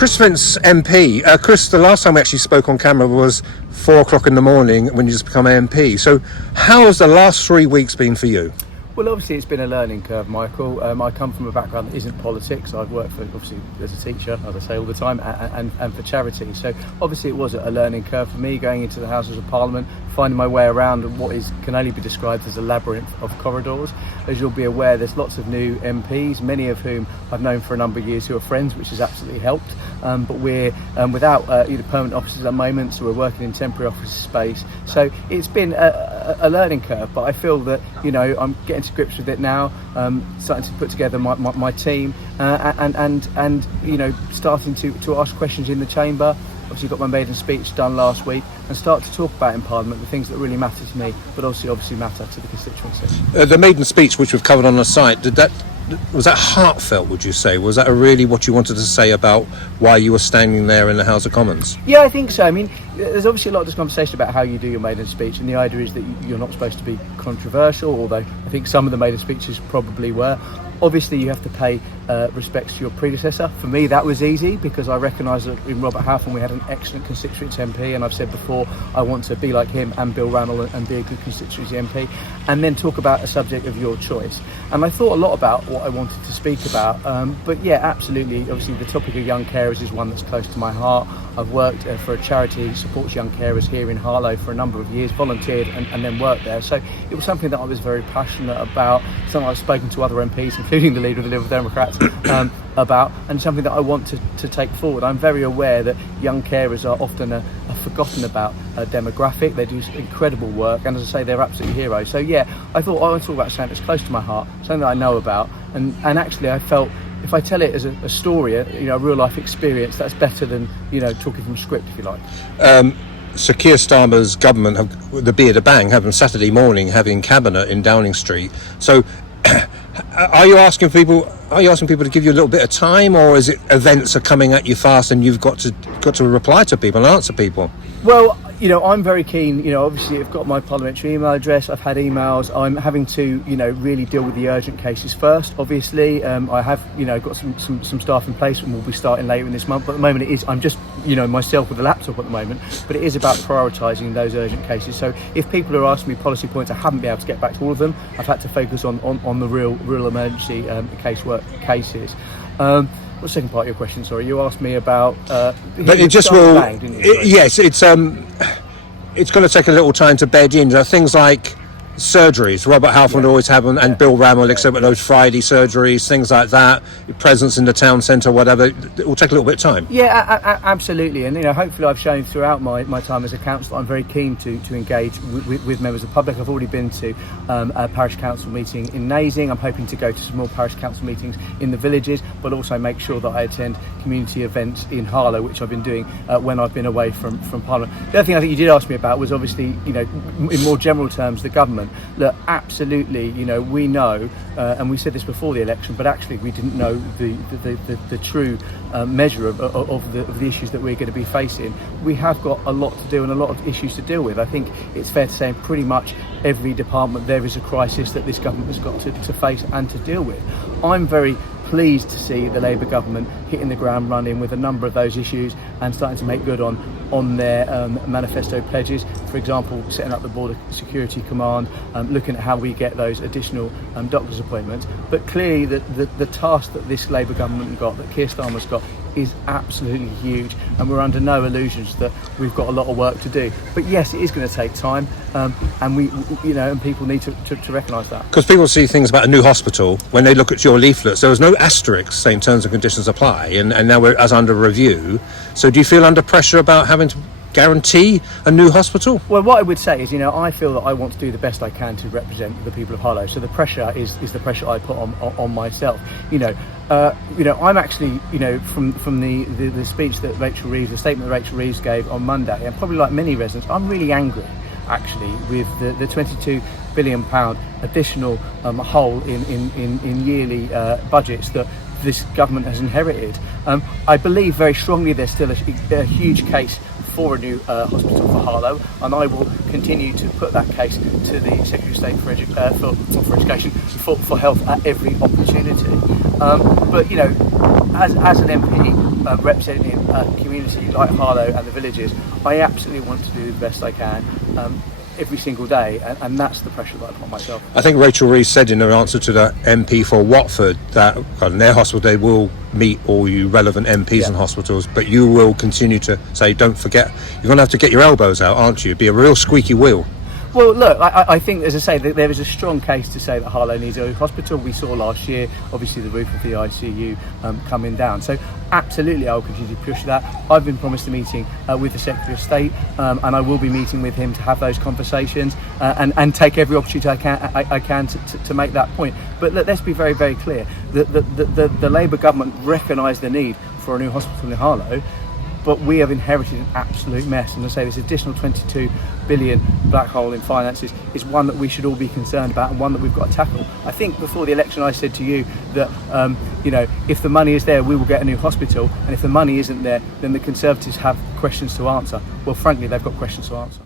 Chris Vince MP. Chris, the last time we actually spoke on camera was 4:00 in the morning when you just become MP. So how has the last 3 weeks been for you? Well, obviously it's been a learning curve, Michael. I come from a background that isn't politics. I've worked for, obviously, as a teacher, as I say all the time, and for charity. So obviously it was a learning curve for me, going into the Houses of Parliament, finding my way around what can only be described as a labyrinth of corridors. As you'll be aware, there's lots of new MPs, many of whom I've known for a number of years, who are friends, which has absolutely helped. But we're without either permanent offices at the moment, so we're working in temporary office space. So it's been a learning curve, but I feel that, I'm getting to grips with it now, starting to put together my team, and starting to ask questions in the chamber. Obviously got my maiden speech done last week, and start to talk about in Parliament the things that really matter to me, but also obviously matter to the constituency. The maiden speech, which we've covered on the site, was that heartfelt, would you say? Was that really what you wanted to say about why you were standing there in the House of Commons? Yeah, I think so. I mean, there's obviously a lot of this conversation about how you do your maiden speech, and the idea is that you're not supposed to be controversial, although I think some of the maiden speeches probably were. Obviously, you have to pay respects to your predecessor. For me, that was easy because I recognise that in Robert Halfon we had an excellent constituency MP, and I've said before I want to be like him and Bill Rannell and be a good constituency MP, and then talk about a subject of your choice. And I thought a lot about what I wanted to speak about, but yeah, absolutely. Obviously, the topic of young carers is one that's close to my heart. I've worked for a charity that supports young carers here in Harlow for a number of years, volunteered and then worked there. So it was something that I was very passionate about, something I've spoken to other MPs, including the leader of the Liberal Democrats, about, and something that I want to take forward. I'm very aware that young carers are often a forgotten about demographic. They do incredible work, and as I say, they're absolute heroes. So yeah, I thought I would talk about something that's close to my heart, something that I know about, and actually I felt if I tell it as a story, a real life experience, that's better than talking from script, if you like. So Keir Starmer's government have the beer to bang having Saturday morning having cabinet in Downing Street. So are you asking people to give you a little bit of time, or is it events are coming at you fast and you've got to reply to people and answer people? Well, I'm very keen. Obviously I've got my parliamentary email address, I've had emails. I'm having to really deal with the urgent cases first. Obviously I have got some staff in place, and we'll be starting later in this month, but at the moment I'm just myself with a laptop at the moment, but it is about prioritising those urgent cases. So if people are asking me policy points, I haven't been able to get back to all of them. I've had to focus on the real emergency casework cases. What's the second part of your question? Sorry, you asked me about. But it just will. Yes, it's going to take a little time to bed in. There are things like surgeries. Robert Halfon would always have them, and Bill Rannell, except with those Friday surgeries, things like that. Presence in the town centre, whatever. It will take a little bit of time. Yeah, absolutely. And hopefully, I've shown throughout my time as a councillor, I'm very keen to engage with members of the public. I've already been to a parish council meeting in Nazing. I'm hoping to go to some more parish council meetings in the villages, but also make sure that I attend community events in Harlow, which I've been doing when I've been away from Parliament. The other thing I think you did ask me about was obviously, in more general terms, the government. Look, absolutely, we know, and we said this before the election, but actually we didn't know the true measure of the issues that we're going to be facing. We have got a lot to do and a lot of issues to deal with. I think it's fair to say in pretty much every department there is a crisis that this government has got to face and to deal with. I'm very pleased to see the Labour government hitting the ground running with a number of those issues and starting to make good on their manifesto pledges. For example, setting up the Border Security Command, looking at how we get those additional doctors' appointments. But clearly the task that this Labour government got, that Keir Starmer's got, is absolutely huge, and we're under no illusions that we've got a lot of work to do. But yes, it is going to take time, and we and people need to recognise that. Because people see things about a new hospital when they look at your leaflets. There was no asterisk saying terms and conditions apply, and now we're as under review. So do you feel under pressure about having to guarantee a new hospital? Well, what I would say is, I feel that I want to do the best I can to represent the people of Harlow. So the pressure is the pressure I put on myself. I'm actually, from the speech that Rachel Reeves, the statement that Rachel Reeves gave on Monday, and probably like many residents, I'm really angry actually with the £22 billion additional hole in yearly budgets that this government has inherited. I believe very strongly there's still a huge case for a new hospital for Harlow, and I will continue to put that case to the Secretary of State for Education, for health at every opportunity. But as an MP representing a community like Harlow and the villages, I absolutely want to do the best I can every single day, and that's the pressure that I put on myself. I think Rachel Rees said in her answer to the MP for Watford that in their hospital they will meet all you relevant MPs and hospitals, but you will continue to say, don't forget, you're going to have to get your elbows out, aren't you? Be a real squeaky wheel. Well, look, I think, as I say, that there is a strong case to say that Harlow needs a hospital. We saw last year, obviously, the roof of the ICU coming down. So, absolutely, I will continue to push that. I've been promised a meeting with the Secretary of State, and I will be meeting with him to have those conversations and take every opportunity I can to make that point. But look, let's be very, very clear. The Labour government recognised the need for a new hospital in Harlow, but we have inherited an absolute mess. And I say this additional 22 billion black hole in finances is one that we should all be concerned about, and one that we've got to tackle. I think before the election I said to you that if the money is there, we will get a new hospital, and if the money isn't there, then the Conservatives have questions to answer. Well, frankly, they've got questions to answer.